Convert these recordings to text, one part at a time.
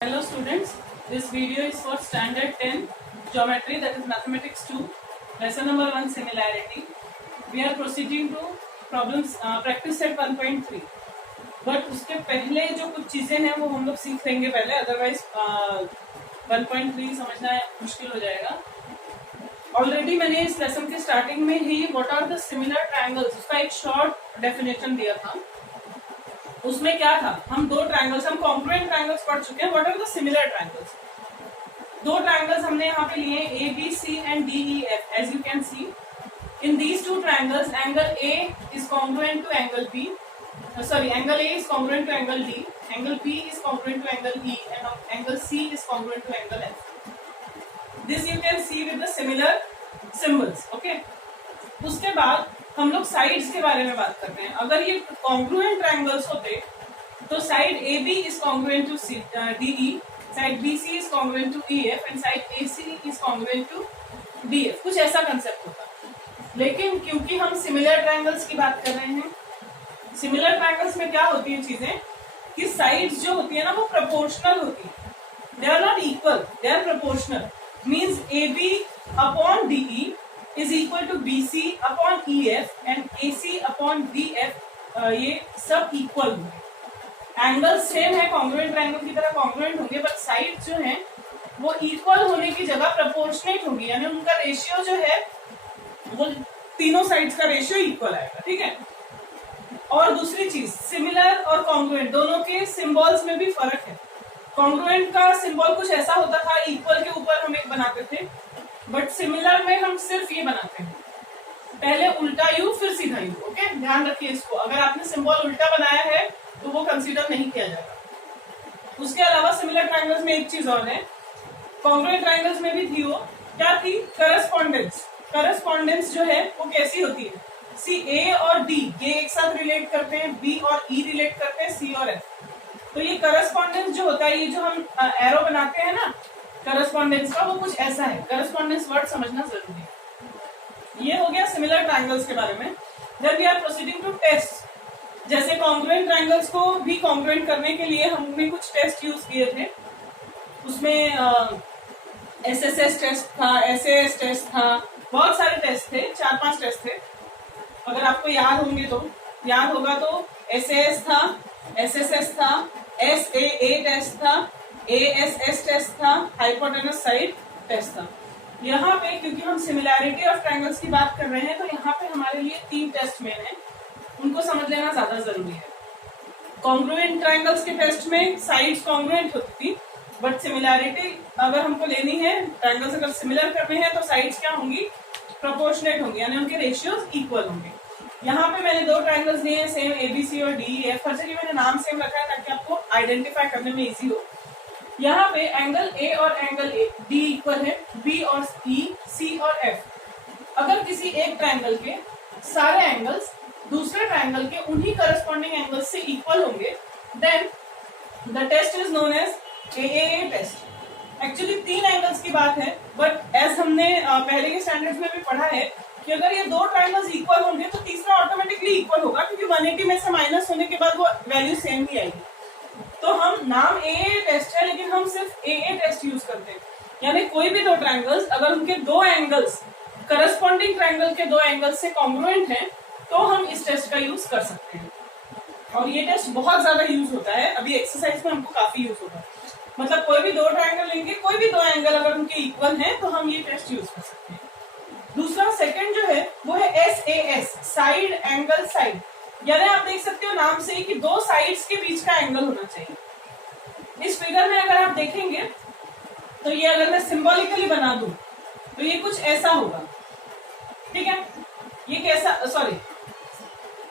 Hello students, this video is for standard 10 geometry, that is mathematics 2, lesson number 1 similarity. We are proceeding to problems practice set 1.3. But उसके पहले जो कुछ चीजें हैं वो हम लोग सीख लेंगे पहले, अदरवाइज 1.3 समझना मुश्किल हो जाएगा. ऑलरेडी मैंने इस लेसन के स्टार्टिंग में ही what are the similar triangles उसका एक शॉर्ट डेफिनेशन दिया था. उसमें क्या था, हम दो ट्रायंगल्स, हम कॉन्ग्रुएंट ट्रायंगल्स पढ़ चुके हैं. What are the similar triangles? दो ट्रायंगल्स हमने यहाँ पे लिए A B C and D E F. As you can see in these two triangles angle A is congruent to angle B, angle A is congruent to angle D, angle B is congruent to angle E, and angle C is congruent to angle F. This you can see with the similar symbols. Okay. उसके बाद हम लोग sides के बारे में बात करते हैं. अगर ये कॉन्ग्रुएंट ट्रायंगल्स होते तो side AB is congruent to DE, side BC is congruent to EF and side AC is congruent to DF. कुछ ऐसा कंसेप्ट होता. लेकिन क्योंकि हम सिमिलर ट्रायंगल्स की बात कर रहे हैं, सिमिलर ट्रायंगल्स में क्या होती है चीजें कि साइड्स जो होती है ना वो प्रोपोर्शनल होती है. They are not equal, they are proportional. Means AB upon DE is equal to BC upon EF and AC upon DF. ये सब इक्वल होंगे. एंगल सेम है, कॉन्ग्रुएंट ट्रायंगल की तरह कॉन्ग्रुएंट होंगे, बट साइड जो है वो इक्वल होने की जगह प्रोपोर्शनेट होंगी. यानी उनका रेशियो जो है वो तीनों साइड्स का रेशियो इक्वल आएगा. ठीक है. और दूसरी चीज, सिमिलर और कॉन्ग्रुएंट दोनों के सिंबल्स में भी फर्क है. कॉन्ग्रुएंट का सिंबल कुछ ऐसा होता था, इक्वल के ऊपर हम एक बनाते थे, बट सिमिलर में हम सिर्फ ये बनाते हैं, पहले उल्टा यू फिर सीधा यू. ओके, ध्यान रखिए इसको. अगर आपने सिंबल उल्टा बनाया है तो वो कंसीडर नहीं किया जाएगा. उसके अलावा सिमिलर ट्रायंगल्स में एक चीज और है, कॉन्ग्रुएंट ट्रायंगल्स में भी थी. वो क्या थी? करस्पॉन्डेंस. करस्पॉन्डेंस जो है वो कैसी होती है? सी ए और डी ये एक साथ रिलेट करते हैं, बी और ई रिलेट करते हैं, सी और एफ. तो ये करस्पॉन्डेंस जो होता है, ये जो हम एरो बनाते हैं ना करस्पॉन्डेंस का, वो कुछ ऐसा है. करस्पॉन्डेंस वर्ड समझना जरूरी है. ये हो गया सिमिलर ट्रायंगल्स के बारे में. Then we are proceeding to test. जैसे कॉन्ग्रुएंट ट्रायंगल्स को भी कॉन्ग्रुएंट करने के लिए हमने कुछ टेस्ट यूज किए थे. उसमें SSS टेस्ट था, SAS टेस्ट था, बहुत सारे टेस्ट थे, 4-5 टेस्ट थे. अगर आपको याद होंगे तो याद होगा तो SAS था, SSS था, SAA टेस्ट था, ASS टेस्ट था, हाइपोटेनस साइड टेस्ट था. यहाँ पे क्योंकि हम सिमिलैरिटी ऑफ ट्रायंगल्स की बात कर रहे हैं तो यहाँ पे हमारे लिए 3 टेस्ट मेन है, उनको समझ लेना ज्यादा जरूरी है. कॉन्ग्रुएंट ट्रायंगल्स के टेस्ट में साइड्स कॉन्ग्रुएंट होती थी, बट सिमिलैरिटी अगर हमको लेनी है, ट्रायंगल्स अगर सिमिलर करने हैं तो साइड्स क्या होंगी? प्रोपोर्शनेट होंगे, यानी उनके रेशियोज इक्वल होंगे. यहाँ पे मैंने दो ट्रायंगल्स दिए हैं सेम, ABC और DEF. हर जगह मैंने नाम सेम रखा है ताकि आपको आइडेंटिफाई करने में इजी हो. यहाँ पे एंगल A और एंगल D इक्वल है, B और E, C और F. अगर किसी एक ट्रायंगल के सारे एंगल्स दूसरे ट्रायंगल के उन्हीं करस्पॉन्डिंग एंगल्स से इक्वल होंगे, then the test is known as AAA test. Actually 3 angles की बात है, बट एज हमने पहले के स्टैंडर्ड्स में भी पढ़ा है कि अगर ये दो ट्रायंगल्स इक्वल होंगे तो तीसरा ऑटोमेटिकली इक्वल होगा, क्योंकि 180 में से माइनस होने के बाद वो वैल्यू सेम ही आएगी. तो हम नाम AA टेस्ट है, लेकिन हम सिर्फ AA टेस्ट यूज करते हैं. यानी कोई भी दो ट्रायंगल्स अगर उनके दो एंगल्स करस्पॉन्डिंग ट्रायंगल के दो एंगल्स से कॉन्ग्रुएंट हैं तो हम इस टेस्ट का यूज कर सकते हैं. और ये टेस्ट बहुत ज्यादा यूज होता है, अभी एक्सरसाइज में हमको काफी यूज होता है. मतलब कोई भी दो ट्रायंगल लेंगे, कोई भी दो एंगल अगर उनके इक्वल हैं तो हम ये टेस्ट यूज कर सकते हैं. दूसरा सेकंड जो है वो है SAS, साइड एंगल साइड. यानी आप देख सकते हो नाम से ही कि दो साइड्स के बीच का एंगल होना चाहिए. इस फिगर में अगर आप देखेंगे तो ये अगर मैं सिंबॉलिकली बना दूं तो ये कुछ ऐसा होगा. ठीक है. ये कैसा, sorry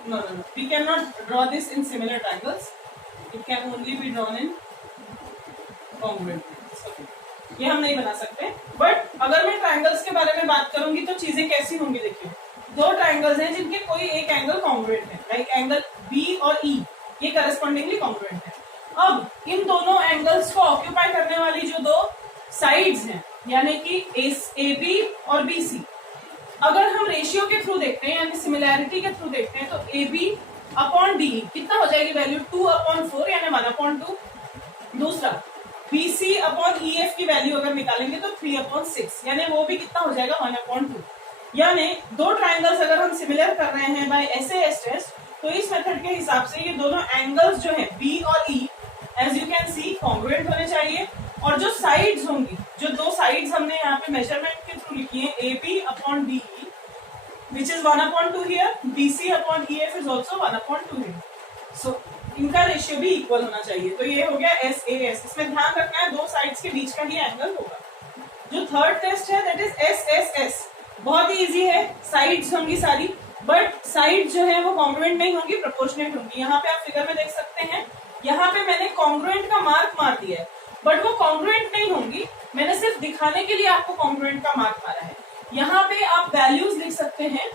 no, we can not draw this in similar triangles, it can only be drawn in congruent. ये हम नहीं बना सकते. बट अगर मैं ट्रायंगल्स के बारे में बात करूंगी तो चीजें कैसी होंगी. देखिए, दो ट्रायंगल्स हैं जिनके कोई एक एंगल कॉन्ग्रुएंट है, लाइक एंगल B और E, ये करस्पॉन्डिंगली कॉन्ग्रुएंट है. अब इन दोनों एंगल्स को ऑक्यूपाई करने वाली जो दो साइड्स हैं, यानी कि AB और BC, अगर हम रेशियो के थ्रू देखते हैं यानी सिमिलैरिटी के थ्रू देखते हैं तो AB अपॉन DE कितना हो जाएगी वैल्यू? 2/4 यानी 1/2. दूसरा B BC अपॉन EF की वैल्यू अगर निकालेंगे तो 3/6, यानी वो भी कितना हो जाएगा 1/2। यानी दो ट्राइंगल्स अगर हम सिमिलर कर रहे हैं बाय SAS टेस्ट, तो इस मेथड के हिसाब से ये दोनों एंगल्स जो है B और E as you can see congruent होने चाहिए, और जो साइड्स होंगी, जो दो साइड्स हमने यहाँ पे मेजरमेंट के थ्रू लिखी है AB upon DE which is 1/2 here, BC upon EF is also 1/2 here. So इनका रेशियो भी इक्वल होना चाहिए। तो ये हो गया SAS। इसमें ध्यान रखना है दो साइड्स के बीच का ही एंगल होगा। जो थर्ड टेस्ट है दैट इज SSS। बहुत ही इजी है, साइड्स होंगी सारी, बट साइड जो है वो कॉन्ग्रुएंट नहीं होंगी, प्रोपोर्शनेट होंगी। यहाँ पे आप फिगर में देख सकते हैं, यहाँ पे मैंने कॉन्ग्रुएंट का मार्क मार दिया है, बट वो कॉन्ग्रुएंट नहीं होंगी, मैंने सिर्फ दिखाने के लिए आपको कॉन्ग्रुएंट का मार्क मारा है। यहाँ पे आप वैल्यूज लिख सकते हैं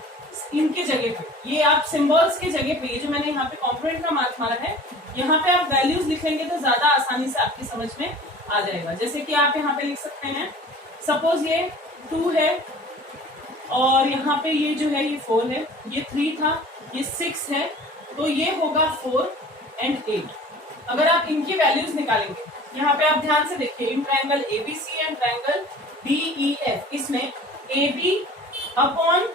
इनके जगह पे, ये आप सिंबल्स के जगह पे, ये जो मैंने यहाँ पे कॉन्ग्रुएंट का मार्क मारा है, यहाँ पे आप वैल्यूज लिखेंगे तो ज्यादा आसानी से आपकी समझ में आ जाएगा। जैसे कि आप यहाँ पे लिख सकते हैं, सपोज ये 2 है और यहाँ पे ये जो है ये 4 है, ये 3 था, ये 6 है, तो ये होगा 4 and 8। अगर आप इनकी वैल्यूज निकालेंगे, यहाँ पे आप ध्यान से देखिए, इन triangle ABC and triangle DEF, इसमें AB अपॉन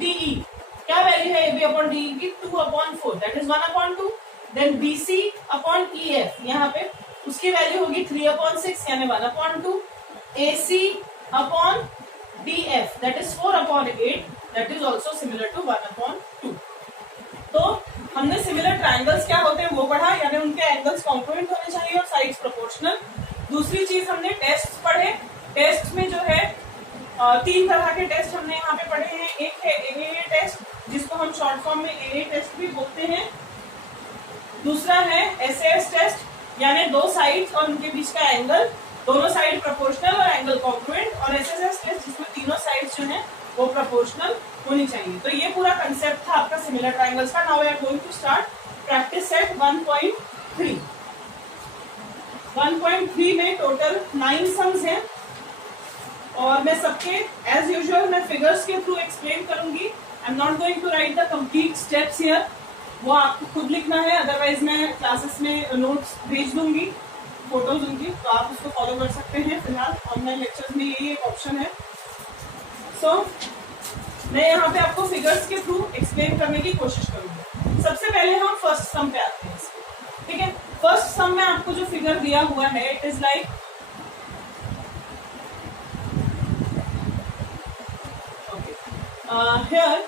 DE क्या वैल्यू है AB अपॉन DE की? 2/4, that is 1/2। Then BC upon EF, यहाँ पे उसकी वैल्यू होगी 3/6 यानी 1/2। AC upon DF that is 4/8, that is also similar to 1/2। तो हमने सिमिलर ट्राइंगल्स क्या होते हैं वो पढ़ा, यानी उनके एंगल्स कॉन्ग्रुएंट होने चाहिए और साइड्स प्रोपोर्शनल। दूसरी चीज हमने टेस्ट पढ़े। टेस्ट में जो है 3 तरह के टेस्ट हमने यहाँ पे पढ़े हैं। एक है AA टेस्ट, जिसको हम शॉर्ट फॉर्म में AA टेस्ट भी बोलते हैं। दूसरा है SAS टेस्ट, यानी दो साइड्स और उनके बीच का एंगल, दोनों साइड प्रोपोर्शनल और एंगल कॉन्ग्रुएंट। और SSS टेस्ट जिसमें तीनों साइड्स जो है वो प्रोपोर्शनल होनी चाहिए। तो ये पूरा कंसेप्ट था आपका सिमिलर ट्राइंगल्स का। Now we are going to start practice set 1.3। 1.3 में टोटल 9 सम्स हैं और मैं सबके एज यूजुअल मैं फिगर्स के थ्रू एक्सप्लेन करूंगी। I am not going to write the complete steps here, वो आपको खुद लिखना है, अदरवाइज मैं क्लासेस में नोट्स भेज दूंगी, फोटोज उनकी, तो आप उसको फॉलो कर सकते हैं। फिलहाल ऑनलाइन लेक्चर्स में यही एक ऑप्शन है। सो मैं यहाँ पे आपको फिगर्स के थ्रू एक्सप्लेन करने की कोशिश करूंगी। सबसे पहले हम फर्स्ट सम पे आते हैं, ठीक है। फर्स्ट सम में आपको जो फिगर दिया हुआ है, it is like here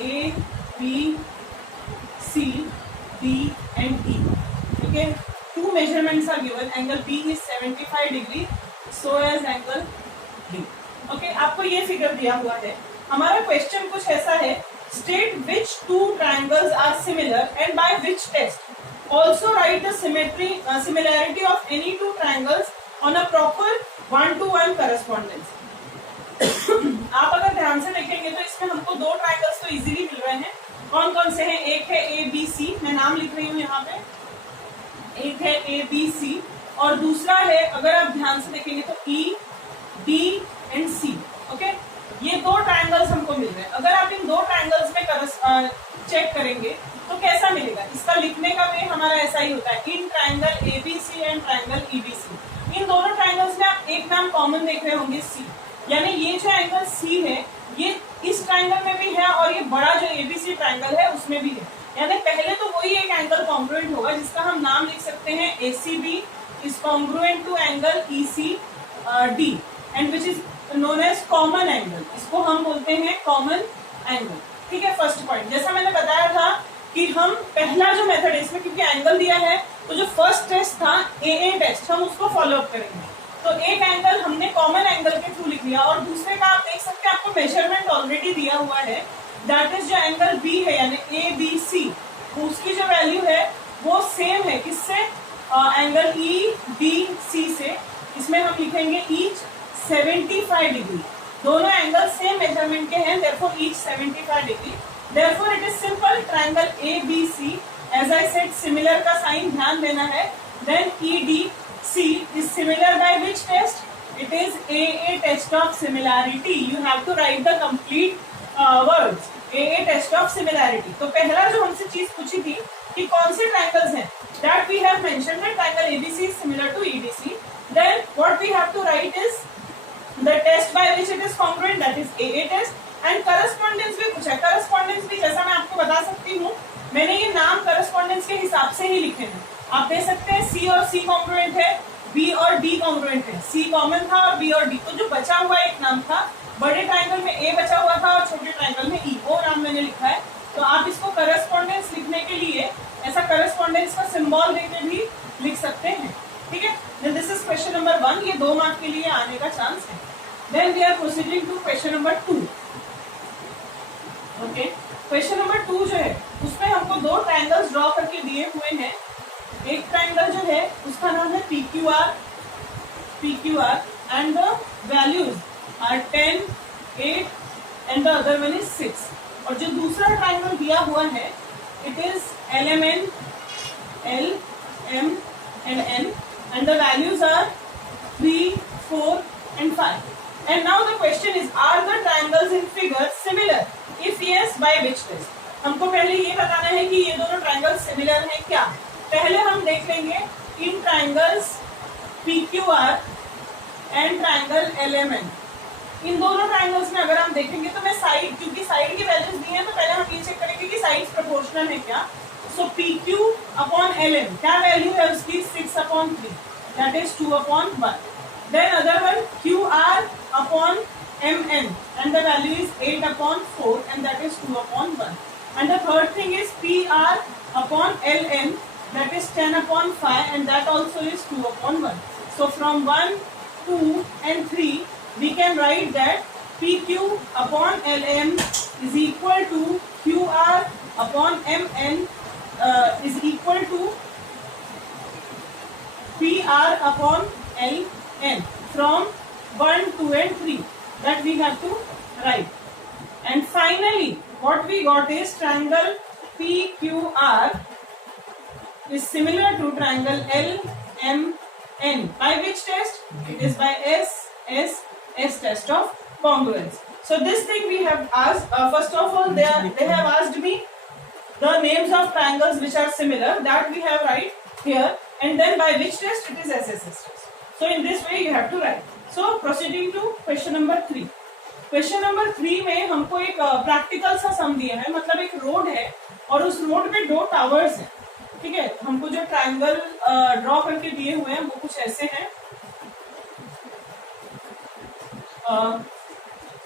A, B, C, D and E. Okay, 2 measurements are given. Angle B is 75 degree, so as angle D. Okay, आपको ये फिगर दिया हुआ है। हमारा क्वेश्चन कुछ ऐसा है, state which 2 triangles are similar and by which test. Also write the similarity of any 2 triangles on a proper 1-to-1 correspondence. आप अगर ध्यान से देखेंगे तो इसमें हमको 2 ट्राइंगल्स तो इजीली मिल रहे हैं। कौन कौन से हैं? एक है ABC, मैं नाम लिख रही हूँ यहाँ पे, एक है ABC और दूसरा है, अगर आप ध्यान से देखेंगे तो E, D and C। Okay, ये 2 ट्राइंगल्स हमको मिल रहे हैं। अगर आप इन 2 ट्राइंगल्स में चेक करेंगे तो कैसा मिलेगा? इसका लिखने का वे हमारा ऐसा ही होता है, इन triangle ABC and triangle EBC। इन दोनों ट्राइंगल्स में आप एक नाम कॉमन देख रहे होंगे, C, यानी ये जो एंगल C है ये इस ट्राइंगल में भी है और ये बड़ा जो ABC ट्राइंगल है उसमें भी है। यानी पहले तो वही एक एंगल कॉन्ग्रुएंट होगा जिसका हम नाम लिख सकते हैं ACB is congruent to angle ECD and which is known as common angle. इसको हम बोलते हैं कॉमन एंगल, ठीक है। फर्स्ट पॉइंट, जैसा मैंने बताया था कि हम पहला जो मेथड है इसमें क्योंकि एंगल दिया है तो जो फर्स्ट टेस्ट था AA टेस्ट, हम उसको फॉलो अप करेंगे। तो एक एंगल हमने कॉमन एंगल के थ्रू लिख लिया और दूसरे का आप देख सकते हैं आपको मेजरमेंट ऑलरेडी दिया हुआ है, दैट इज जो एंगल B है यानी ABC, उसकी जो वैल्यू है वो सेम है किससे? एंगल EBC से। इसमें हम लिखेंगे ईच 75 डिग्री। दोनों एंगल सेम मेजरमेंट के हैं, therefore each 75 degree. Therefore it is simple, triangle ABC as I said similar का साइन ध्यान देना है। Then EDC is similar by which test? It is AA test of similarity. You have to write the complete words. AA test of similarity. तो पहला जो हमसे चीज पूछी थी कि कौन से ट्राइंगल्स हैं, that we have mentioned that triangle ABC is similar to EDC. by which it is congruent, that is AA test. And correspondence भी पूछा है, करस्पॉन्डेंस भी जैसा मैं आपको बता सकती हूँ, मैंने ये नाम करस्पॉन्डेंस के हिसाब से ही लिखे हैं। आप दे सकते हैं सी और सी कॉन्ग्रुएंट है, बी और डी कॉन्ग्रुएंट है, सी कॉमन था और बी और डी, तो जो बचा हुआ एक नाम था, बड़े ट्राइंगल में ए बचा हुआ था और छोटे ट्राइंगल में ई, वो नाम मैंने लिखा है। तो आप इसको करस्पॉन्डेंस लिखने के लिए ऐसा करस्पॉन्डेंस का सिंबल देके भी लिख सकते हैं, ठीक है। Then this is question number 1, ये 2 मार्क के लिए आने का चांस है। Then we are proceeding to question number 2। Okay, question number 2 जो है उसमें हमको 2 ट्रायंगल्स ड्रॉ करके दिए हुए हैं। एक ट्रायंगल जो है उसका नाम है PQR and the values are 10, 8 and the other one is 6। और जो दूसरा ट्रायंगल दिया हुआ है it is LMN, L, M and N and the values are 3, 4 and 5. And now the question is, are the triangles in figure similar? If yes, by which test? हमको पहले ये बताना है कि ये दोनों ट्रायंगल्स सिमिलर हैं क्या। पहले हम देख लेंगे इन triangles PQR and triangle LMN। इन दोनों ट्रायंगल्स में अगर हम देखेंगे तो मैं साइड, क्योंकि साइड की वैल्यूज दी हैं तो पहले हम ये चेक करेंगे कि साइड्स प्रोपोर्शनल है क्या। सो PQ अपॉन LM क्या वैल्यू है उसकी, 6/3, that is 2/1। Then other one QR upon MN and the value is 8/4 and that is 2/1. And the third thing is PR upon LN, that is 10/5 and that also is 2/1. So from 1, 2 and 3 we can write that PQ upon LM is equal to QR upon MN is equal to PR upon LN from 1, 2 and 3 that we have to write. And finally what we got is triangle PQR is similar to triangle LMN. By which test? It is by S test of congruence. So this thing we have asked, first of all they have asked me the names of triangles which are similar, that we have write here, and then by which test? It is SSS test. So in this way you have to write. So proceeding to question number 3. Question number 3 में हमको एक practical सा सम दिया है, मतलब एक road है और उस रोड पे 2 टावर्स हैं, ठीक है। हमको जो ट्रायंगल ड्रॉ करके दिए हुए हैं वो कुछ ऐसे हैं।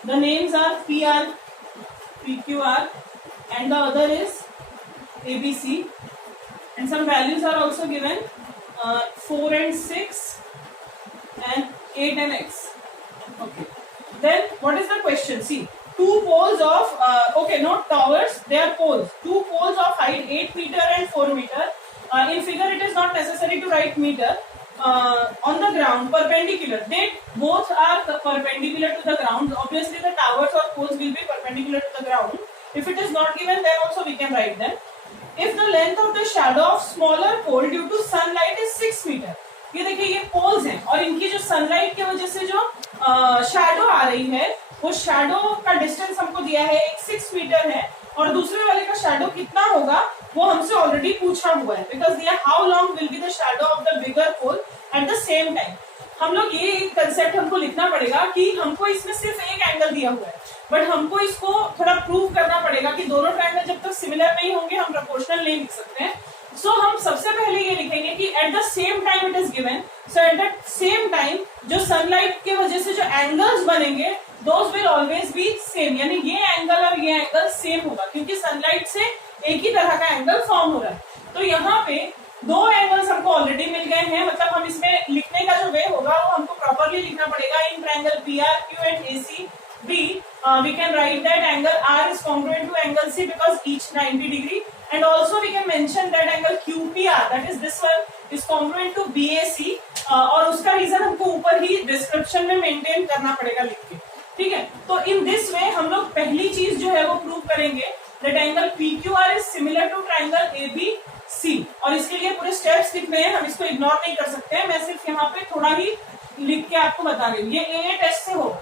The names are PR, PQR and the other is ABC and some values are also given, 4 and 6 and 8 and X. Okay. Then what is the question? See, 2 poles of okay, not towers, they are poles. 2 poles of height 8 meter and 4 meter. In figure it is not necessary to write meter. On the ground, perpendicular. They both are perpendicular to the ground. Obviously, the towers or poles will be perpendicular to the ground. If it is not given, then also we can write them. If the length of the shadow of smaller pole due to sunlight is 6 meter. ये देखिए ये poles हैं और इनकी जो sunlight की वजह से जो शैडो आ रही है वो शैडो का डिस्टेंस हमको दिया है, एक 6 मीटर है और दूसरे वाले का शैडो कितना होगा वो हमसे ऑलरेडी पूछा हुआ है, बिकॉज दिया how long will be the shadow of the bigger pole at the same time. हम लोग ये कंसेप्ट हमको लिखना पड़ेगा कि हमको इसमें सिर्फ एक एंगल दिया हुआ है, बट हमको इसको थोड़ा प्रूव करना पड़ेगा कि दोनों ट्रायंगल जब तक सिमिलर नहीं होंगे हम प्रोपोर्शनल नहीं लिख सकते हैं। सो हम सबसे पहले ये लिखेंगे कि eight the same time it is given, so eight the same time जो सनलाइट की वजह से जो एंगल्स बनेंगे those will always be same, यानी ये एंगल और ये एंगल सेम होगा क्योंकि सनलाइट से एक ही तरह का एंगल फॉर्म हो रहा है। तो यहाँ पे 2 एंगल्स हमको ऑलरेडी मिल गए हैं, मतलब हम इसमें लिखने का जो वे होगा वो हमको प्रॉपरली लिखना पड़ेगा। In triangle PRQ and ACB we can write that angle R is congruent to angle C because each 90 degree, and also we can mention that angle QPR, that is this one, is congruent to BAC, और उसका reason हमको ऊपर ही description में maintain करना पड़ेगा लिख के, ठीक है। तो इन दिस वे हम लोग पहली चीज जो है वो प्रूव करेंगे that angle PQR is similar to triangle ABC, और इसके लिए पूरे स्टेप्स लिखने हैं, हम इसको इग्नोर नहीं कर सकते हैं, मैं सिर्फ यहाँ पे थोड़ा ही लिख के आपको बता रही हूँ। ये AA टेस्ट से होगा,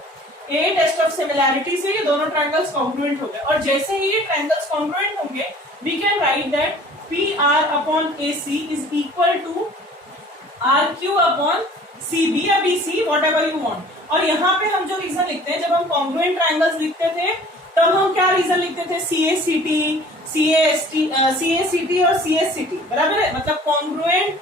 AA टेस्ट ऑफ सिमिलैरिटी से ये दोनों ट्रायंगल्स कॉन्ग्रुएंट हो गए, और जैसे ही ये ट्रायंगल्स कॉन्ग्रुएंट होंगे we can write that PR upon AC is equal to RQ upon C B या B C, whatever you want. और यहाँ पे हम जो रीजन लिखते हैं, जब हम कॉन्ग्रुएंट ट्राइंगल्स लिखते थे तब हम क्या रीजन लिखते थे, C A C T, C A C T और सी एस सी टी, बराबर है। मतलब कॉन्ग्रुएंट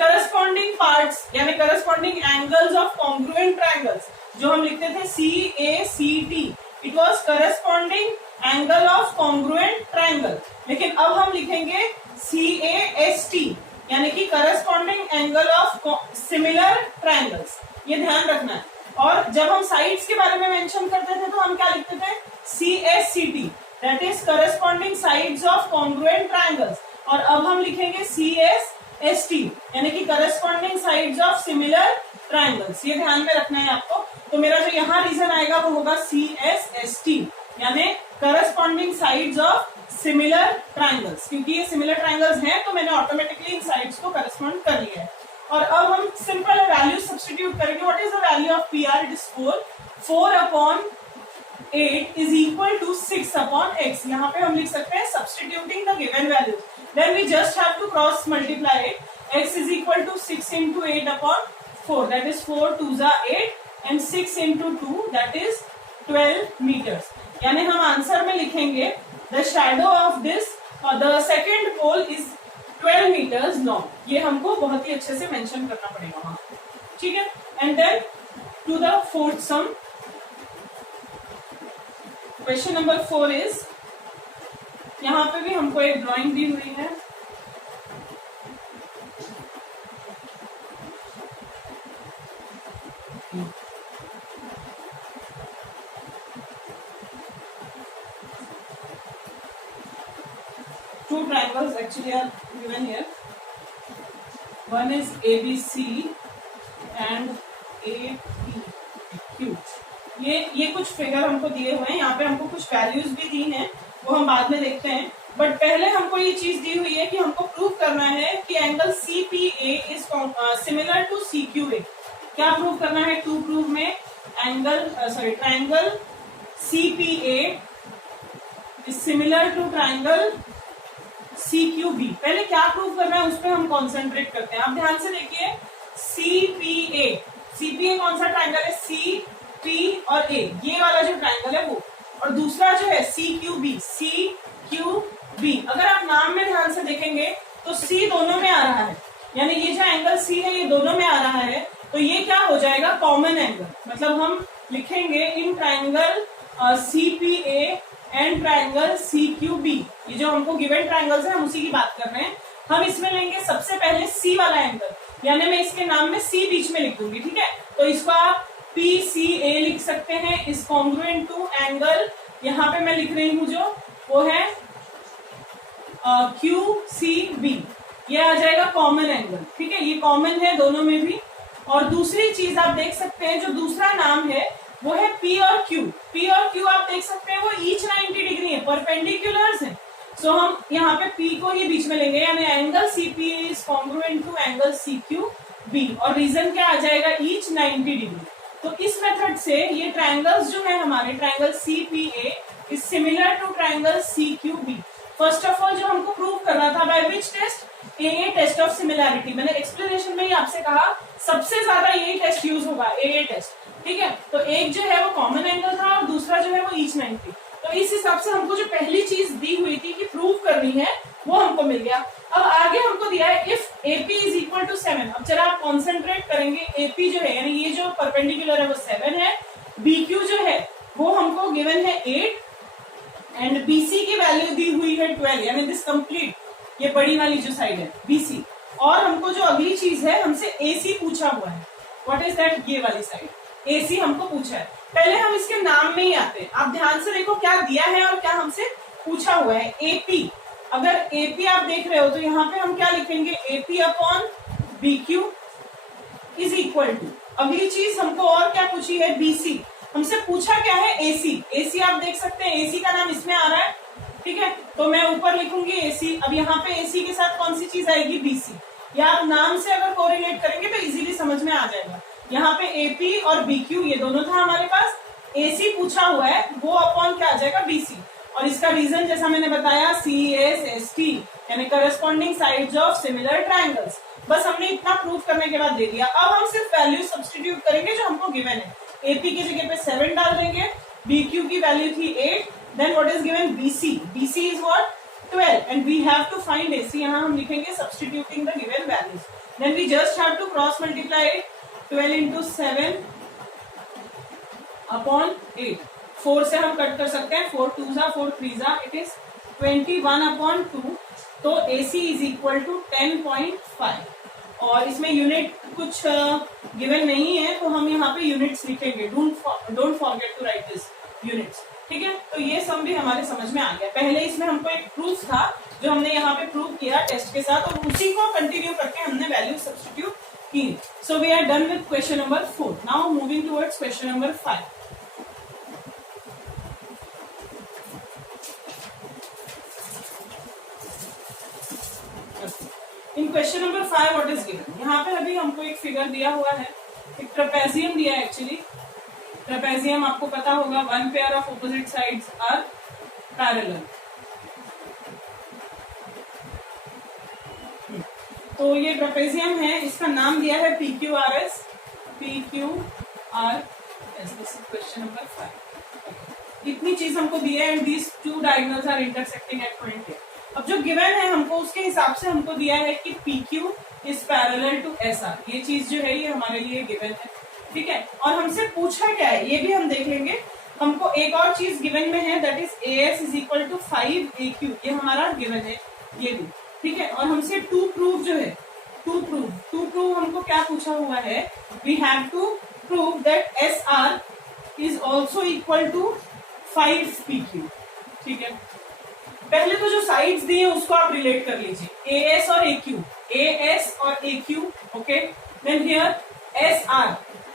करस्पॉन्डिंग पार्ट्स यानी corresponding angles of congruent triangles जो हम लिखते थे C A C T, it was corresponding angle of congruent triangle. लेकिन अब हम लिखेंगे सी ए एस टी यानी कि corresponding angle of similar triangles, ये ध्यान रखना है। और जब हम साइड्स के बारे में मेंशन करते थे तो हम क्या लिखते थे, C S C T, that is corresponding sides of congruent triangles. और अब हम लिखेंगे सी एस एस टी यानी कि corresponding sides of similar triangles, ये ध्यान में रखना है आपको। तो मेरा जो यहाँ रीजन आएगा वो होगा सी एस एस टी यानी corresponding sides of similar triangles, क्योंकि ये सिमिलर ट्राइंगल्स हैं तो मैंने ऑटोमेटिकली इन साइड्स को करस्पॉन्ड कर लिया है। और अब हम सिंपल वैल्यू सब्स्टिट्यूट करेंगे। What is the value of P R? It is 4 upon 8 is equal to 6 upon x। यहाँ पे हम लिख सकते हैं substituting the given values, then we just have to cross multiply it. x is equal to 6 into 8 upon 4, that is 4 2 जा 8 and 6 into 2 that is 12 metres. यानी हम answer में लिखेंगे the shadow of this the second pole is 12 meters long. ये हमको बहुत ही अच्छे से मेंशन करना पड़ेगा वहां, ठीक है। And then to the fourth sum, question number 4 is, यहाँ पे भी हमको एक ड्राइंग दी हुई है। Two triangles actually are given here. One is ABC and APQ. ये कुछ फिगर हमको दिए हुए हैं, यहाँ पे हमको कुछ वैल्यूज भी दी हैं, वो हम बाद में देखते हैं। बट पहले हमको ये चीज दी हुई है कि हमको प्रूव करना है कि angle CPA is similar to CQA। क्या प्रूव करना है? टू प्रूव में triangle CPA is similar to triangle CQB। पहले क्या प्रूव करना है उस पर हम कॉन्सेंट्रेट करते हैं। आप ध्यान से देखिए, CPA कौन सा ट्राइंगल है? C, P और A, ये वाला जो ट्राइंगल है वो। और दूसरा जो है CQB। अगर आप नाम में ध्यान से देखेंगे तो C दोनों में आ रहा है, यानी ये जो एंगल C है ये दोनों में आ रहा है, तो ये क्या हो जाएगा? Common angle. मतलब हम लिखेंगे in triangle CPA and triangle CQB। ये जो हमको गिवन ट्राइंगल्स है हम उसी की बात कर रहे हैं। हम इसमें लेंगे सबसे पहले C वाला एंगल, यानी मैं इसके नाम में C बीच में लिख दूंगी, ठीक है। तो इसको आप PCA लिख सकते हैं, इस कॉन्ग्रुएंट टू एंगल, यहाँ पे मैं लिख रही हूँ जो वो है QCB, ये आ जाएगा कॉमन एंगल, ठीक है। ये कॉमन है दोनों में भी। और दूसरी चीज आप देख सकते हैं, जो दूसरा नाम है वो है P और Q आप देख सकते हैं वो ईच 90 डिग्री है, परपेंडिकुलर्स है। सो हम यहाँ पे P को ही बीच में लेंगे, यानी angle CPA is congruent to angle CQB। और रीजन क्या आ जाएगा? Each 90 degree. तो इस मेथड से ये ट्राइंगल्स जो है हमारे, triangle CPA is similar to triangle CQB। First of all जो हमको प्रूव करना था, by which test? AA test of similarity. मैंने एक्सप्लेनेशन में ही आपसे कहा सबसे ज्यादा यही टेस्ट यूज होगा, AA टेस्ट, ठीक है। तो एक जो है वो कॉमन एंगल था और दूसरा जो है वो ईच 90। तो इस हिसाब से हमको जो पहली चीज दी हुई थी कि प्रूव करनी है वो हमको मिल गया। अब आगे हमको दिया है if AP is equal to 7। अब जरा आप कॉन्सेंट्रेट करेंगे, AP जो है यानी ये जो परपेंडिकुलर है वो 7 है, BQ जो है वो हमको गिवन है 8 एंड BC की वैल्यू दी हुई है 12, यानी दिस कंप्लीट, ये बड़ी वाली जो साइड है BC। और हमको जो अगली चीज है हमसे AC पूछा हुआ है। What is that? ये वाली साइड AC हमको पूछा है। पहले हम इसके नाम में ही आते हैं। आप ध्यान से देखो क्या दिया है और क्या हमसे पूछा हुआ है। AP, अगर AP आप देख रहे हो तो यहाँ पे हम क्या लिखेंगे? AP upon BQ is equal to, अगली चीज हमको और क्या पूछी है? BC। हमसे पूछा क्या है? AC आप देख सकते हैं AC का नाम इसमें आ रहा है, ठीक है। तो मैं ऊपर लिखूंगी AC। अब यहाँ पे AC के साथ कौन सी चीज आएगी? BC। या आप नाम से अगर कोरिलेट करेंगे तो इजीली समझ में आ जाएगा। यहाँ पे AP और BQ ये दोनों था हमारे पास, AC पूछा हुआ है वो अपॉन क्या आ जाएगा? BC। और इसका रीजन जैसा मैंने बताया CSST यानी corresponding sides of similar triangles. बस हमने इतना प्रूव करने के बाद दे दिया। अब हम सिर्फ वैल्यू सब्स्टिट्यूट करेंगे जो हमको गिवन है। एपी की जगह पे 7 डाल देंगे, बीक्यू की वैल्यू थी 8, then what is given BC, BC is what 12 and we have to find AC. यहाँ हम लिखेंगे substituting the given values, then we just have to cross multiply it, 12 into 7 upon 8, 4 से हम कट कर सकते हैं, 4 2 जा 4 3 जा, इट इज 21 अपॉन 2, तो AC इज इक्वल टू 10.5। और इसमें यूनिट कुछ गिवन नहीं है तो हम यहाँ पे यूनिट्स लिखेंगे, don't forget to write this units, ठीक है। तो ये सम भी हमारे समझ में आ गया। पहले इसमें हमको एक प्रूफ था जो हमने यहाँ पे प्रूव किया टेस्ट के साथ, और उसी को कंटिन्यू करके हमने वैल्यू सब्स्टिट्यूट की। So we are done with question number 4। Now moving towards question number 5। In question number 5 what is given, यहाँ पे अभी हमको एक फिगर दिया हुआ है, एक ट्रेपेजियम दिया है। एक्चुअली ट्रेपेजियम आपको पता होगा, one pair of opposite sides are parallel. तो ये ट्रेपेजियम है, इसका नाम दिया है PQRS, PQRS। This is question number 5। इतनी चीज हमको दी है and these two diagonals are intersecting at point A. अब जो गिवन है हमको उसके हिसाब से हमको दिया है कि PQ is parallel to SR। ये चीज जो है ये हमारे लिए गिवन है, ठीक है। और हमसे पूछा क्या है ये भी हम देख लेंगे। हमको एक और चीज गिवन में है, that is AS is equal to 5AQ, ये हमारा गिवन है ये भी, ठीक है। और हमसे टू प्रूव जो है, टू प्रूव हमको क्या पूछा हुआ है, we have to prove that SR is also equal to 5PQ, ठीक है। पहले तो जो साइड्स दी है उसको आप रिलेट कर लीजिए, AS और AQ, okay. Then here SR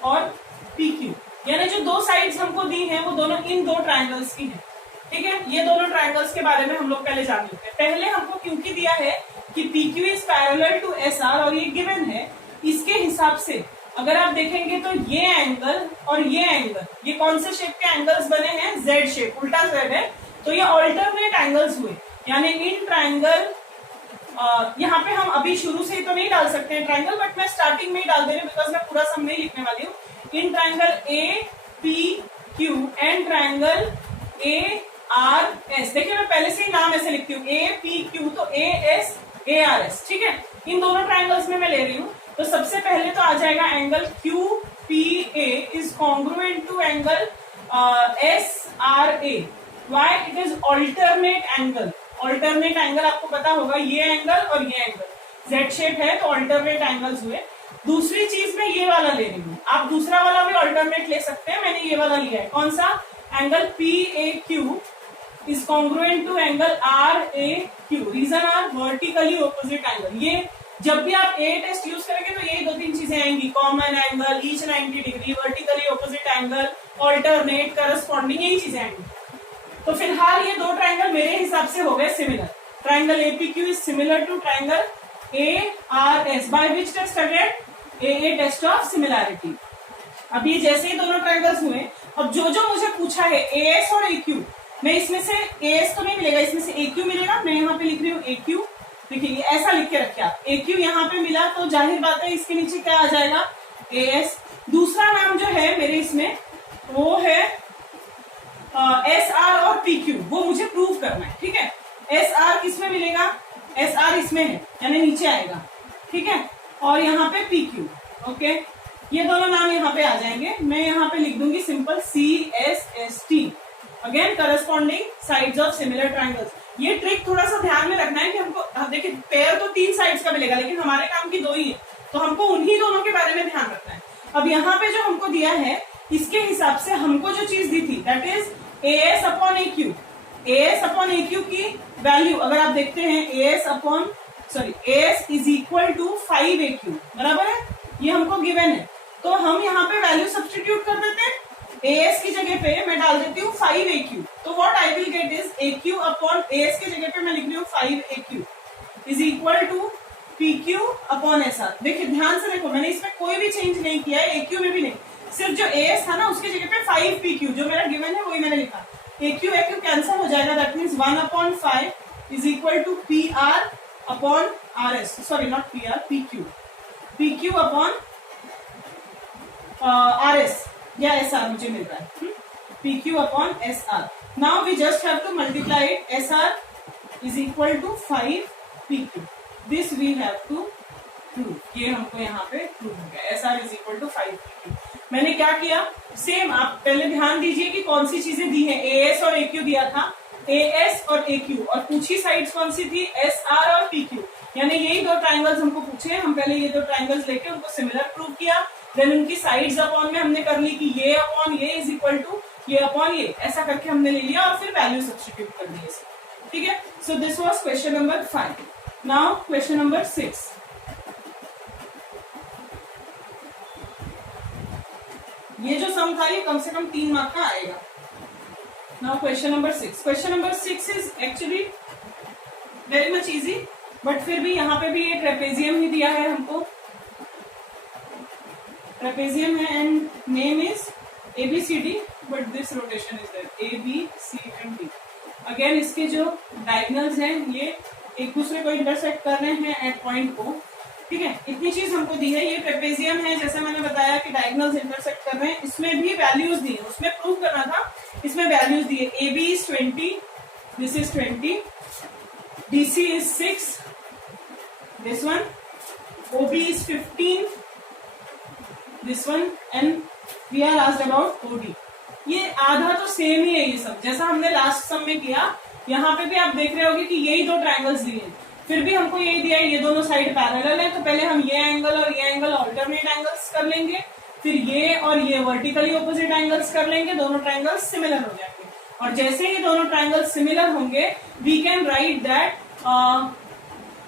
और PQ, यानी जो दो साइड्स हमको दी हैं वो दोनों इन दो ट्रायंगल्स की हैं, ठीक है। ये दोनों ट्रायंगल्स के बारे में हम लोग पहले जान लेते हैं। पहले हमको क्योंकि दिया है कि PQ is parallel to SR और ये गिवन है, इसके हिसाब से अगर आप देखेंगे तो ये एंगल और ये एंगल, ये कौन से शेप के एंगल्स बने हैं, Z शेप, उल्टा Z है, तो ये ऑल्टरनेट एंगल्स हुए। यानी इन ट्रायंगल, यहाँ पे हम अभी शुरू से ही तो नहीं डाल सकते हैं ट्रायंगल, बट मैं स्टार्टिंग में ही डाल दे रही हूँ बिकॉज मैं पूरा सम नहीं लिखने वाली हूँ। In triangle APQ and triangle ARS, देखिए मैं पहले से ही नाम ऐसे लिखती हूँ, APQ तो AS ARS, ठीक है। इन दोनों ट्रायंगल्स में मैं ले रही हूँ। तो सबसे पहले तो आ जाएगा angle QPA is congruent to angle SRA। Why? It is alternate angle. Alternate angle आपको पता होगा, ये एंगल और ये एंगल Z शेप है तो alternate angles हुए। दूसरी चीज मैं ये वाला ले रही हूँ, आप दूसरा वाला भी alternate ले सकते हैं, मैंने ये वाला लिया है। कौन सा? Angle PAQ is congruent to angle RAQ. Reason are vertically opposite angle. ये जब भी आप A टेस्ट यूज करेंगे तो यही दो तीन चीजें आएंगी, common angle, each 90 degree, vertically opposite angle, alternate, corresponding, यही चीजें आएंगी। तो फिलहाल ये दो ट्रायंगल मेरे हिसाब से हो गए similar. Triangle APQ is similar to triangle ARS by which test again, AA test of similarity. अब ये जैसे ही दोनों ट्रायंगल्स हुए, अब जो जो मुझे पूछा है AS और AQ, मैं इसमें से AS तो नहीं मिलेगा, इसमें से AQ मिलेगा। मैं यहाँ पे लिख रही हूँ AQ, देखिए ये ऐसा लिख के रखे आप, AQ यहाँ पे मिला तो जाहिर बात है इसके नीचे क्या आ जाएगा, AS। दूसरा नाम जो है मेरे इसमें वो है SR और PQ, वो मुझे प्रूव करना है, ठीक है। SR किसमें मिलेगा, SR इसमें है यानी नीचे आएगा, ठीक है। और यहाँ पे PQ, ओके, ये दोनों नाम यहाँ पे आ जाएंगे। मैं यहाँ पे लिख दूंगी simple CSST, again corresponding sides of similar triangles. ये ट्रिक थोड़ा सा ध्यान में रखना है कि हमको, देखिए पेयर तो 3 साइड्स का मिलेगा लेकिन हमारे काम की 2 ही है, तो हमको उन्हीं दोनों के बारे में ध्यान रखना है। अब यहाँ पे जो हमको दिया है इसके हिसाब से हमको जो चीज दी थी that is AS upon AQ। AS upon AQ की वैल्यू अगर आप देखते हैं AS is equal to 5AQ, बराबर है, ये हमको गिवन है। तो हम यहाँ पे वैल्यू सब्स्टिट्यूट कर देते हैं, AS की जगह पे मैं डाल देती हूँ 5AQ। तो what I will get is AQ upon AS की जगह पे मैं लिख रही हूँ 5AQ is equal to PQ upon SR। देखिए ध्यान से देखो, मैंने इसमें कोई भी चेंज नहीं किया है, AQ में भी नहीं, सिर्फ जो AS था ना उसकी जगह पे 5PQ जो मेरा गिवन है वही मैंने लिखा। AQ कैंसिल हो जाएगा, that means 1/5 is equal to PR upon RS, sorry not PR, PQ। PQ upon RS या SR मुझे मिल रहा है, PQ upon SR. Now we just have to multiply it. SR is equal to 5 PQ. This we have to prove. ये हमको यहाँ पे prove हो गया. SR is equal to 5 PQ. मैंने क्या किया, सेम आप पहले ध्यान दीजिए कि कौन सी चीजें दी है. AS और AQ दिया था, AS और AQ, और पूछी साइड्स कौन सी थी, SR और PQ. यानी यही दो ट्राइंगल्स हमको पूछे. हम पहले ये दो ट्राइंगल्स लेके उनको सिमिलर प्रूव किया. देन उनकी साइड्स अपॉन में हमने कर ली कि ये अपॉन ये इज इक्वल टू ये अपॉन ये, ऐसा करके हमने ले लिया और फिर वैल्यू सब्स्टिट्यूट कर दी इसे. ठीक है. So this was question number 5. Now question number 6. ये जो सम था ये कम से कम 3 मार्क का आएगा. Now question number 6. Question number 6 is actually very much easy, but फिर भी यहाँ पे भी ये ट्रेपेजियम ही दिया है हमको. ट्रेपेजियम है and name is ABCD, but this rotation is there ABC and D. Again इसके जो डायगोनल्स हैं ये एक दूसरे को इंटरसेक्ट कर रहे हैं एट पॉइंट को. ठीक है. इतनी चीज हमको दी है. ये ट्रेपेजियम है, जैसे मैंने बताया कि डायगोनल्स इंटरसेक्ट कर रहे हैं. इसमें भी वैल्यूज दी है, उसमें प्रूव करना था, इसमें वैल्यूज दी है. AB is 20, this is 20, DC is 6, this one, OB is 15, this one, and we are asked about OD. ये आधा तो सेम ही है ये सब, जैसा हमने लास्ट सम में किया. यहाँ पे भी आप देख रहे होगे कि यही दो ट्राइंगल्स दिए हैं, फिर भी हमको यही दिया है, ये दोनों साइड पैरेलल है. तो पहले हम ये एंगल और ये एंगल ऑल्टरनेट एंगल्स कर लेंगे, फिर ये और ये वर्टिकली ऑपोजिट एंगल्स कर लेंगे. दोनों ट्राइंगल्स सिमिलर हो जाएंगे, और जैसे ही दोनों ट्राइंगल्स सिमिलर होंगे वी कैन राइट दैट.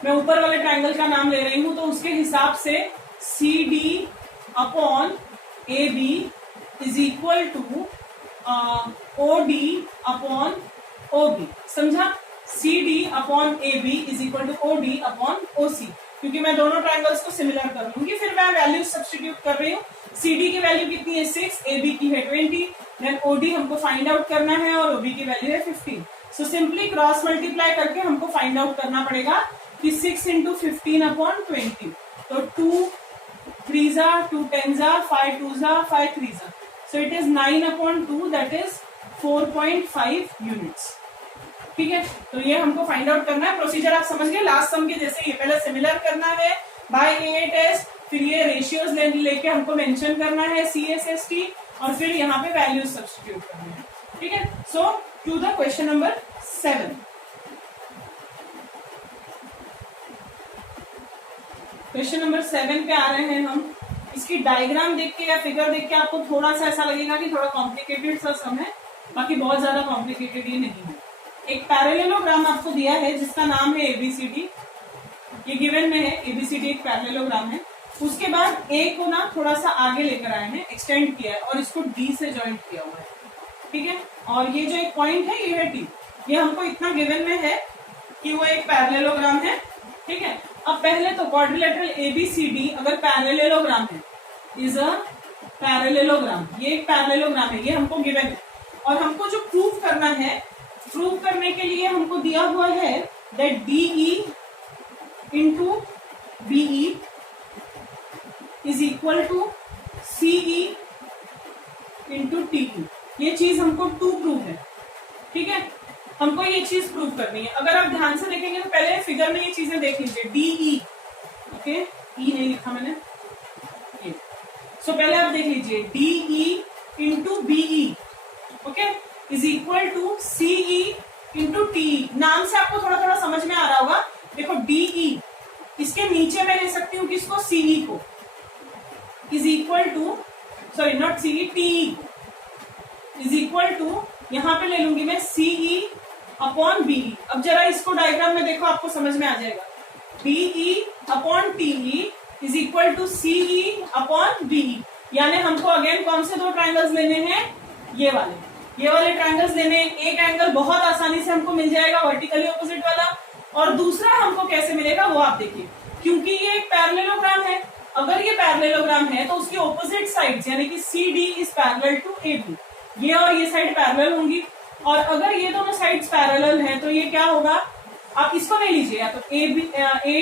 मैं ऊपर वाले ट्राइंगल का नाम ले रही हूं, तो उसके हिसाब से CD upon AB is equal to OD upon OB. समझा. CD upon AB is equal to OD upon OC, क्योंकि मैं दोनों ट्राइंगल्स को सिमिलर कर लूंगी. फिर मैं वैल्यू सब्स्टिट्यूट कर रही हूँ. CD की वैल्यू कितनी है 6, AB की है 20, देन OD हमको फाइंड आउट करना है और OB की वैल्यू है 15. सो सिंपली क्रॉस मल्टीप्लाई करके हमको फाइंड आउट करना पड़ेगा कि 6 इंटू 15 अपॉन 20. तो 2 3 2 10 5 2 5 3. So it is 9 upon 2, that is 4.5 units. ठीक है. तो ये हमको फाइंड आउट करना है. प्रोसीजर आप समझ गए लास्ट सम के जैसे. ये पहले सिमिलर करना है बाय AA टेस्ट, फिर ये रेशियोज लेके हमको मेंशन करना है CSST, और फिर यहाँ पे वैल्यूज सब्स्टिट्यूट करना है. ठीक है. So to the question number 7. Question number 7 पे आ रहे हैं हम. इसकी डायग्राम देख के या फिगर देख के आपको थोड़ा सा ऐसा लगेगा कि थोड़ा कॉम्प्लिकेटेड सा सम है, बाकी बहुत ज्यादा कॉम्प्लिकेटेड ये नहीं है. एक पैरेललोग्राम आपको दिया है जिसका नाम है ABCD. ये गिवन में है. ABCD एक पैरेललोग्राम है. उसके बाद A को ना थोड़ा सा आगे लेकर आए हैं, एक्सटेंड किया है और इसको D से ज्वाइंट किया हुआ है. ठीक है. और ये जो एक पॉइंट है ये है T. ये हमको इतना गिवन में है कि वो एक पैरेललोग्राम है. ठीक है. अब पहले तो क्वाड्रिलेटरल ABCD अगर पैरेललोग्राम है, इज अ पैरेललोग्राम. ये एक पैरेललोग्राम है, ये हमको गिवन है. और हमको जो प्रूव करना है, प्रूव करने के लिए हमको दिया हुआ है that DE into BE is equal to CE into TE. ये चीज हमको टू प्रूव है. ठीक है. हमको ये चीज प्रूव करनी है. अगर आप ध्यान से देखेंगे तो पहले फिगर में ये चीजें देख लीजिए. DE, ओके, E नहीं लिखा मैंने. ये सो पहले आप देख लीजिए DE into BE, okay, is equal to CE into TE. नाम से आपको थोड़ा थोड़ा समझ में आ रहा होगा. देखो DE, इसके नीचे मैं ले सकती हूँ किसको, CE को, is equal to, sorry not CE, TE is equal to, यहां पे ले लूंगी मैं CE अपॉन BE. अब जरा इसको डायग्राम में देखो, आपको समझ में आ जाएगा. DE upon TE is equal to CE upon BE. यानी हमको अगेन कौन से दो ट्राइंगल्स लेने हैं, ये वाले ट्राइंगल्स लेने हैं. एक एंगल बहुत आसानी से हमको मिल जाएगा वर्टिकली ऑपोजिट वाला, और दूसरा हमको कैसे मिलेगा वो आप देखिए. क्योंकि ये एक पैरेललोग्राम है, अगर ये पैरेललोग्राम है तो उसकी ऑपोजिट साइड्स यानी कि CD is parallel to AB. ये और ये साइड पैरेलल होंगी, और अगर ये दोनों साइड्स पैरेलल हैं तो ये क्या होगा, आप इसको नहीं लीजिए, या तो A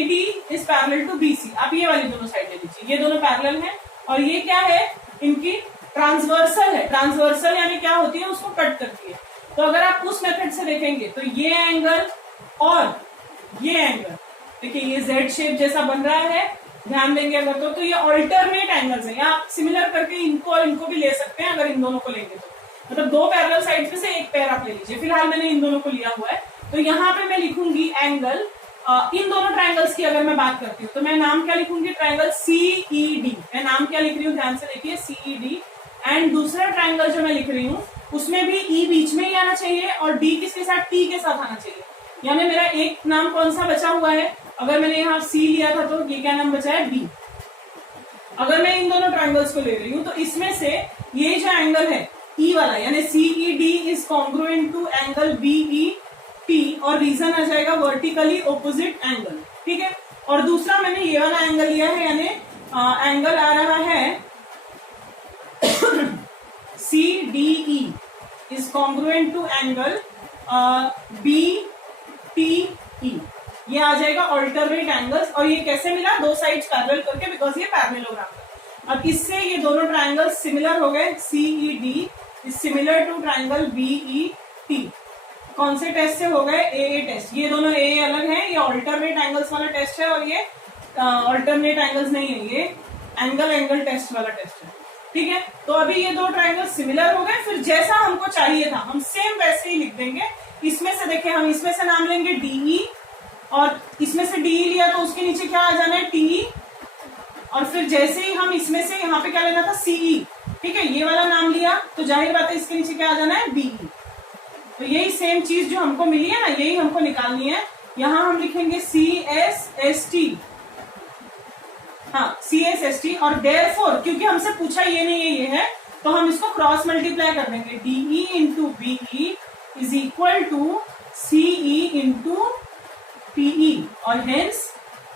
D is parallel to B C, आप ये वाली दोनों साइड ले लीजिए, ये दोनों पैरेलल है और ये क्या है, इनकी ट्रांसवर्सल है। ट्रांसवर्सल यानी क्या होती है, उसको कट करती है। तो अगर आप उस मेथड से देखेंगे तो ये एंगल और ये एंगल, देखिए ये जेड शेप जैसा बन रहा है, ध्यान देंगे अगर तो ये ऑल्टरनेट एंगल्स है। आप सिमिलर करके इनको और इनको भी ले सकते हैं अगर इन दोनों को लेंगे तो, मतलब दो पैरेलल साइड में से एक पैर आप ले लीजिए। फिलहाल मैंने इन दोनों को लिया हुआ है, तो यहाँ पे मैं लिखूंगी एंगल, इन दोनों ट्राइंगल्स की अगर मैं बात करती हूँ तो मैं नाम क्या लिखूंगी, ट्राइंगल सीईडी। मैं नाम क्या लिख रही हूँ, ध्यान से देखिए, सीईडी। एंड दूसरा ट्राइंगल जो मैं लिख रही हूँ उसमें भी ई बीच में ही आना चाहिए और डी किसके साथ, टी के साथ आना चाहिए। यानी मेरा एक नाम कौन सा बचा हुआ है, अगर मैंने यहाँ सी लिया था तो ये क्या नाम बचा है, बी। अगर मैं इन दोनों ट्राइंगल्स को ले रही हूँ तो इसमें से ये जो एंगल है ई वाला, यानी CED is congruent to angle BE T, और रीजन आ जाएगा वर्टिकली ऑपोजिट एंगल, ठीक है। और दूसरा मैंने ये वाला एंगल लिया है, यानी एंगल आ रहा है CDE is congruent to angle BTE। ये आ जाएगा ऑल्टरनेट एंगल्स, और ये कैसे मिला, दो साइड्स पैरेलल करके, बिकॉज ये पैरेललोग्राम था। अब इससे ये दोनों ट्राइंगल्स सिमिलर हो गए, CED is similar to triangle BET। कौन से टेस्ट से हो गए, AA टेस्ट। ये दोनों AA अलग है, ये ऑल्टरनेट एंगल्स वाला टेस्ट है, और ये ऑल्टरनेट एंगल्स नहीं है, ये एंगल टेस्ट वाला टेस्ट है, ठीक है। तो अभी ये दो ट्राइंगल सिमिलर हो गए। फिर जैसा हमको चाहिए था हम सेम वैसे ही लिख देंगे। इसमें से देखिए, हम इसमें से नाम लेंगे DE, और इसमें से DE लिया तो उसके नीचे क्या आ जाना है, TE। और फिर जैसे ही हम इसमें से यहाँ पे क्या लेना था, CE, ठीक है, ये वाला नाम लिया तो जाहिर बात है इसके नीचे क्या आ जाना है, BE। तो यही सेम चीज जो हमको मिली है ना, यही हमको निकालनी है। यहाँ हम लिखेंगे CSST, हाँ CSST, और देयरफॉर क्योंकि हमसे पूछा ये नहीं है ये है, तो हम इसको क्रॉस मल्टीप्लाई कर देंगे। DE into BE is equal to CE into PE, और हेंस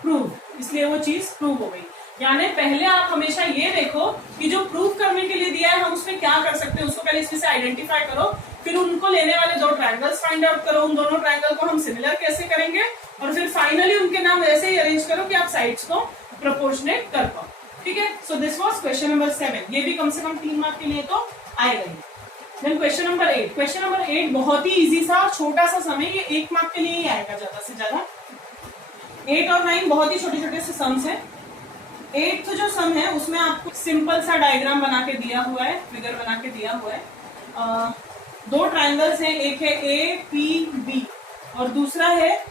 प्रूव, इसलिए वो चीज प्रूव हो गई। यानी पहले आप हमेशा ये देखो कि जो प्रूव करने के लिए दिया है हम उसमें क्या कर सकते हैं, उसको पहले इसमें से आइडेंटिफाई करो, फिर उनको लेने वाले दो ट्रायंगल्स फाइंड आउट करो, उन दोनों ट्रायंगल को हम सिमिलर कैसे करेंगे, और फिर फाइनली उनके नाम ऐसे ही अरेंज करो कि आप साइड्स को प्रोपोर्शनेट कर पाओ, ठीक है। So this was question number 7। ये भी कम से कम 3 मार्क के लिए तो आएगा ही। Then question number 8। Question number 8 बहुत ही इजी सा और छोटा सा सम है, ये 1 मार्क के लिए ही आएगा ज्यादा से ज्यादा। 8 और 9 बहुत ही छोटे छोटे से सम्स है। 8th जो सम है उसमें आपको सिंपल सा डायग्राम बना के दिया हुआ है, फिगर बना के दिया हुआ है। दो ट्राइंगल्स हैं, एक है APB और दूसरा है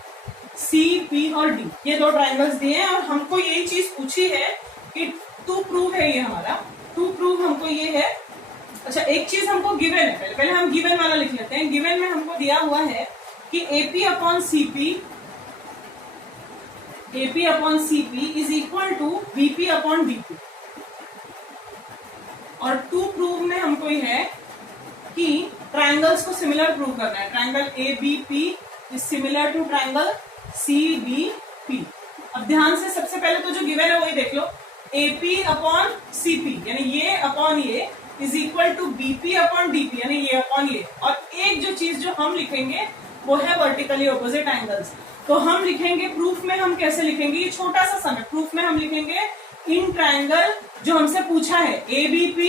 CP और D। ये दो ट्राइंगल्स दिए हैं और हमको यही चीज पूछी है कि टू प्रूव है, ये हमारा टू प्रूव हमको ये है। अच्छा, एक चीज हमको गिवन है, पहले हम गिवन वाला लिख लेते हैं। गिवन में हमको दिया हुआ है कि AP upon CP is equal to VP upon DP। और टू प्रूव में हमको ये है कि ट्राइंगल्स को सिमिलर प्रूव करना है। Triangle ABP is similar to triangle CBP। अब ध्यान से सबसे पहले तो जो गिवन है वही देख लो, AP अपॉन CP यानी ये अपॉन ये is equal to BP upon DP यानी ये अपॉन ये। और एक जो चीज जो हम लिखेंगे वो है वर्टिकली ऑपोजिट एंगल्स। तो हम लिखेंगे प्रूफ में, हम कैसे लिखेंगे, ये छोटा सा सम है। प्रूफ में हम लिखेंगे इन ट्राइंगल जो हमसे पूछा है ABP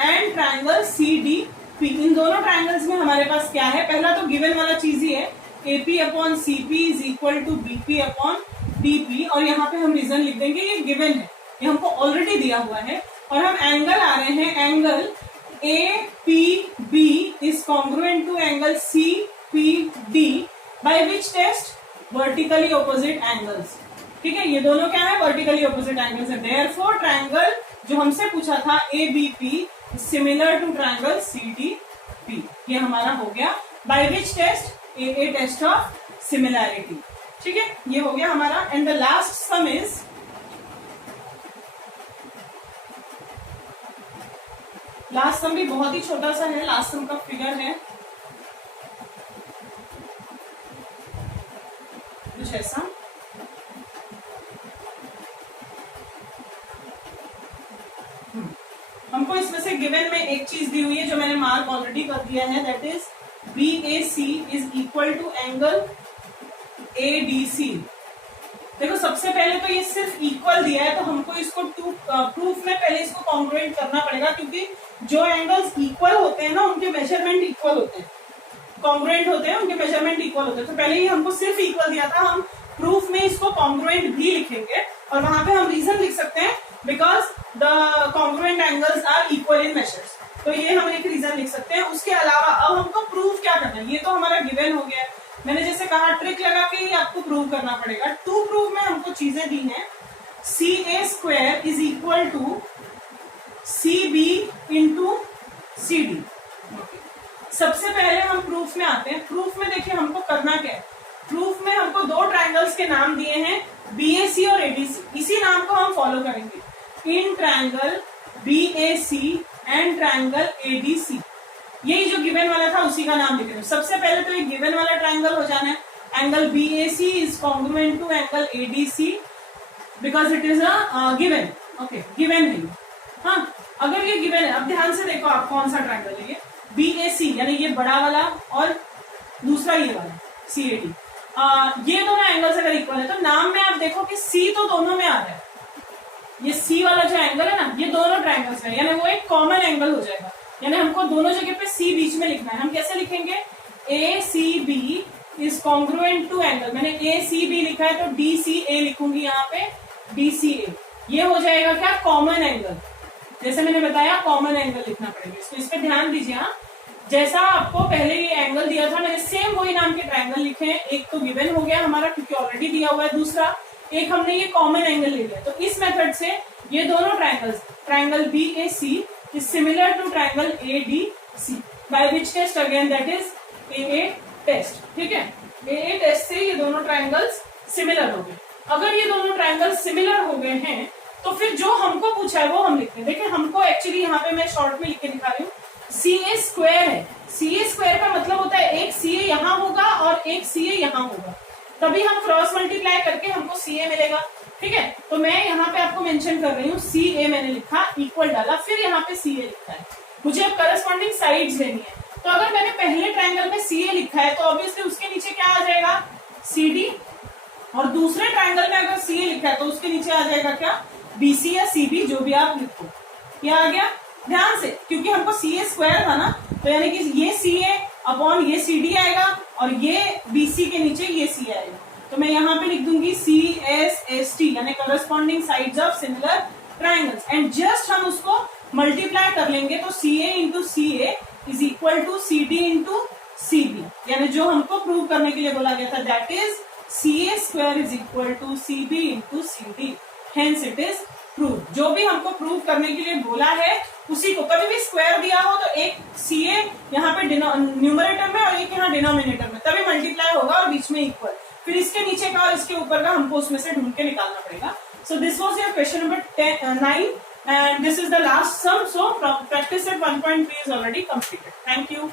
एंड ट्राइंगल CDP। इन दोनों ट्राइंगल्स में हमारे पास क्या है, पहला तो गिवन वाला चीज ही है, AP upon CP is equal to BP upon DP। और यहाँ पे हम रीजन लिख देंगे, ये गिवन है, ये हमको ऑलरेडी दिया हुआ है। और हम एंगल आ रहे हैं, angle APB is congruent to angle CPD by which test, vertically opposite angles. ठीक है, ये दोनों क्या है, वर्टिकली ऑपोजिट एंगल्स है। देयरफॉर ट्राइंगल जो हमसे पूछा था ABP similar to triangle CDP। ये हमारा हो गया by which test, AA test of similarity. ठीक है, ये हो गया हमारा। And the last sum is, last sum भी बहुत ही छोटा सा है, लास्ट सम का फिगर है कुछ ऐसा। हमको इसमें से गिवन में एक चीज दी हुई है जो मैंने मार्क ऑलरेडी कर दिया है, that is BAC is equal to angle ADC। देखो सबसे पहले तो ये सिर्फ इक्वल दिया है, तो हमको इसको प्रूफ में पहले इसको कॉन्ग्रुएंट करना पड़ेगा, क्योंकि जो एंगल्स इक्वल होते हैं ना उनके मेजरमेंट इक्वल होते हैं, कॉन्ग्रुएंट होते हैं, उनके मेजरमेंट इक्वल होते हैं। तो पहले ही हमको सिर्फ इक्वल दिया था, हम प्रूफ में इसको कॉन्ग्रुएंट भी लिखेंगे और वहां पे हम रीजन लिख सकते हैं because the congruent angles are equal in measures. तो ये हम एक रीजन लिख सकते हैं। उसके अलावा अब हमको प्रूफ क्या करना है, ये तो हमारा गिवन हो गया है। मैंने जैसे कहा ट्रिक लगा के ही आपको प्रूव करना पड़ेगा। टू प्रूफ में हमको चीजें दी हैं, CA² is equal to CB into CD। सबसे पहले हम प्रूफ में आते हैं। प्रूफ में देखिए हमको करना क्या है, प्रूफ में हमको दो ट्राइंगल्स के नाम दिए हैं, BAC और ADC। इसी नाम को हम फॉलो करेंगे, in triangle BAC and triangle ADC। यही जो गिवन वाला था उसी का नाम लिख रहे हैं। सबसे पहले तो ये गिवन वाला ट्राइंगल हो जाना है, angle BAC is congruent to angle ADC because it is a given. Okay, given नहीं, हाँ अगर ये गिवन है। अब ध्यान से देखो आप कौन सा ट्राइंगल है, ये BAC यानी ये बड़ा वाला और दूसरा ये वाला CAD। ये दोनों एंगल्स अगर इक्वल है तो नाम में आप देखो कि C तो दोनों में आ रहा है, ये C वाला जो एंगल है ना ये दोनों ट्राइंगल्स में, यानी वो एक कॉमन एंगल हो जाएगा। यानी हमको दोनों जगह पे C बीच में लिखना है। हम कैसे लिखेंगे, ACB is congruent to angle, मैंने ACB लिखा है तो DCA लिखूंगी यहाँ पे, DCA ये हो जाएगा क्या, कॉमन एंगल। जैसे मैंने बताया कॉमन एंगल लिखना पड़ेगा इसको, इस पे ध्यान दीजिए। हाँ, जैसा आपको पहले ये एंगल दिया था मैंने सेम वही नाम के ट्राइंगल लिखे हैं। एक तो गिवन हो गया हमारा क्योंकि ऑलरेडी दिया हुआ है, दूसरा एक हमने ये कॉमन एंगल ले लिया। तो इस मेथड से ये दोनों triangles, triangle BAC is similar to triangle ADC by which test, again that is AA test. ठीक है, AA टेस्ट से ये दोनों ट्राइंगल्स सिमिलर हो गए। अगर ये दोनों ट्राइंगल्स सिमिलर हो गए हैं तो फिर जो हमको पूछा है वो हम लिखते हैं। देखिए हमको एक्चुअली यहाँ पे मैं शॉर्ट में लिख के दिखा रही हूँ, CA² है। CA² का मतलब होता है एक CA यहाँ होगा और एक CA यहाँ होगा, तभी हम क्रॉस मल्टीप्लाई करके हमको CA मिलेगा। ठीक है, तो मैं यहाँ पे आपको मेंशन कर रही हूँ, CA मैंने लिखा, इक्वल डाला, फिर यहाँ पे CA लिखा है। मुझे अब करस्पॉन्डिंग साइड्स लेनी है, तो अगर मैंने पहले ट्राइंगल में CA लिखा है तो ऑब्वियसली उसके नीचे क्या आ जाएगा, CD, और दूसरे ट्राइंगल में अगर CA लिखा है तो उसके नीचे आ जाएगा क्या, BC या CB, जो भी आप लिखो। क्या आ गया, ध्यान से, क्योंकि हमको CA² था ना, तो यानी कि ये CA अपॉन ये CD आएगा और ये BC के नीचे ये C आएगा। तो मैं यहाँ पे लिख दूंगी CSST यानी corresponding sides of similar triangles, and just हम उसको मल्टीप्लाई कर लेंगे तो CA into CA is equal to CD into CB, यानी जो हमको प्रूव करने के लिए बोला गया था, that is CA² is equal to CB into CD, hence it is prove. जो भी हमको प्रूव करने के लिए बोला है उसी को, कभी भी स्क्वायर दिया हो तो एक CA यहाँ पे न्यूमरेटर में और एक यहाँ डिनोमिनेटर में, तभी मल्टीप्लाई होगा और बीच में इक्वल, फिर इसके नीचे का और इसके ऊपर का हमको उसमें से ढूंढ के निकालना पड़ेगा। So this was your question number 9 and this is the last sum. So practice at 1.3 is already completed. Thank you.